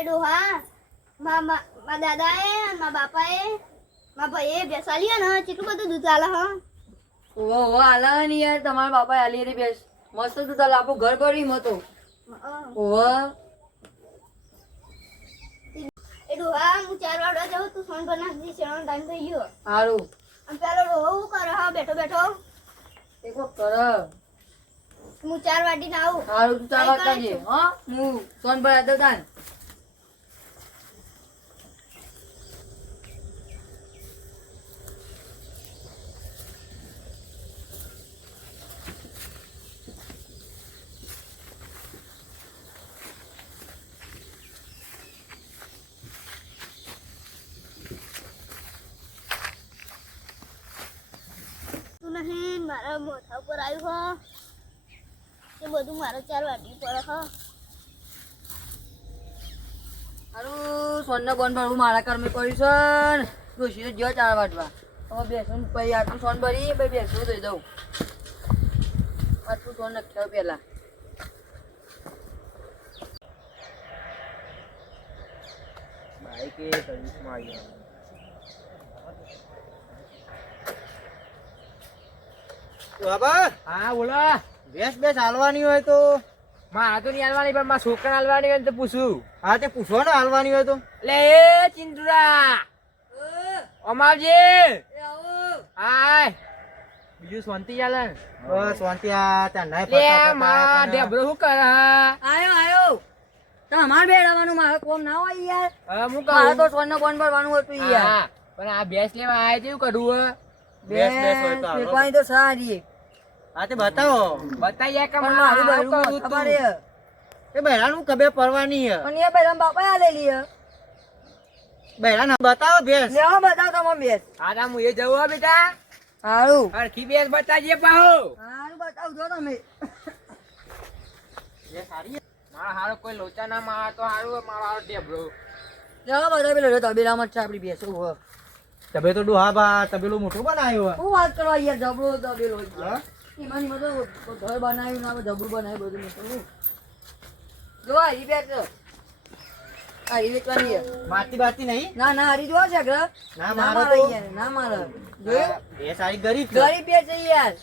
એ ડોહા મા દાદાએ મા બાપાએ મા ભાઈએ બેસાલી ને કેટલું બધું દૂધ આલે હા ઓહો આલા ની યાર તમારા બાપા આલી રે બેસ મસ્ત દૂધ આલે આપણું ઘર ભરી મતો ઓહો એ ડોહા હું 4 વાગ્યા જાઉં તું ફોન બનાવી શેનો ટાઈમ થઈ ગયો સારું અને પેલો ડોહો શું કરે હા બેઠો બેઠો એકો કર હું 4 વાગીને આવું સારું તું ચા કરતા જે હા હું સોન પર આતો તાન નહીં મારા મોઢા ઉપર આવ્યું હ એ બધું મારે 4 વાગી પડે હ સારું સોનને બોન ભરવું મારા કર્મે કર્યું છે ને ડોશી જો 4 વાગવા હવે બેસું પછી આટલું સોન ભરી પછી બેસું દઈ દઉં આટલું સોન નાખ્યા પેલા બાઈક એ સર્વિસમાં આવી બાબા હા બોલો ભેંસ હાલવાની હોય તો મારા તો નહીં હાલવાની પણ મારા છોકરા હાલવાની હોય ને તો પૂછું હા તે પૂછો ને હાલવાની હોય તો લે એ ચિંતુરા અમારજી હાય બીજું શાંતિ ચાલે ને? બસ શાંતિ આ ત્યાં નાય લે મારા ઢેબરો શું કરે આયો તમારે બેડવાનું મારે કોમ ના હોય યાર હા હું મારે તો કહું સોનને બોન ભરવાનું હતું યાર હા પણ આ ભેંસ લેવા આયા કેવું કરવું બેસ હોય તો હાલો. શેકવાની તો સારી હા તે બતાવો બતાવી કે પણ મારું મારું બૈરું કરું ખબર હે. એ બહેરાનું કબે પરવાની હે પણ એ બધા બાપા આલેલી હે બહેરાન બતાવો ભેંસ લેવા બતાવ તમે બેસ આરા હું એ જવું હો બેટા સારું હરખી ભેંસ બતાવજે પાહો સારું બતાવજો તમે ભેંસ સારી હે. મારા હારો કોઈ લોચા ના મારા તો હારું મારો હારો ઢેબરો લેવા બતાવ પેલો તબેલામાં જ છે આપણી બેસો હો તબે તો ડોહા બા તબેલું મોટું બનાવ્યું હે. હું વાત કરવા યાર જબરો તબેલો હા? એમાં તો ઘર બનાવ્યું ના જબરું બનાવ્યું બધું મોટું જો હરી બેઠ આ ઇલેક્ટ્રોનિક હે માતી બાતી નહીં ના ના હરી જોવા છે ઘર ના, ના મારો મારે તો- યાર ના મારે જોયું ભેંસ સારી ગરીબ છે ગરીબ બે છે યાર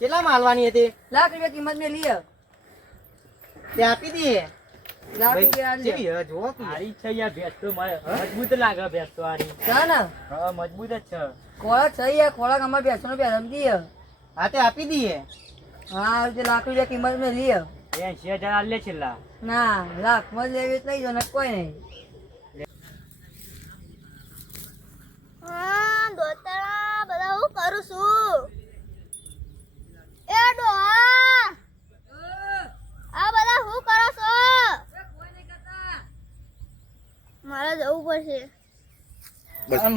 કેટલામાં હાલવાની હતી ₹1,00,000 કિંમત મેં લી તે આપી દઈએ ₹1,00,000 કેવી હે જોવો કે હારી છે યાર ભેંસ તો મારે મજબૂત લાગે ભેંસ તો હારી છે ને હા મજબૂત જ છે ખોરાક છે યાર ખોરાક અમારે બેસવાનો બેસમતી હે હા તે આપી દઈએ હા તે ₹1,00,000 કિંમત મેં લી 80,000 લે છેલ્લા ના લાખમાં જ લેવી તો લઈ જાઓ ને કોઈ નહીં હા દોસ્તારા બધા હું કરું છું એ ડોહા આ બધા હું કરો છો મારે જવું પડશે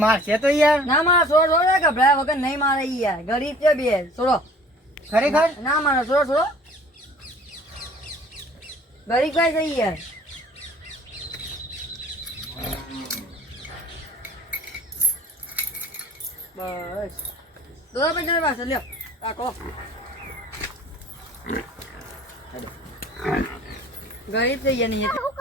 મારશે તો યાર ના મારા છોડો છોડો ગભરાયા વગર નહીં મારે યાર ગરીબ છે બે છોડો ખરેખર ના મારો છોડો છોડો ગરીબ કઈ થઈ યાર બસ દો પૈસા પાસે લ્યો રાખો ગરીબ થઈ ગયા નહીં હું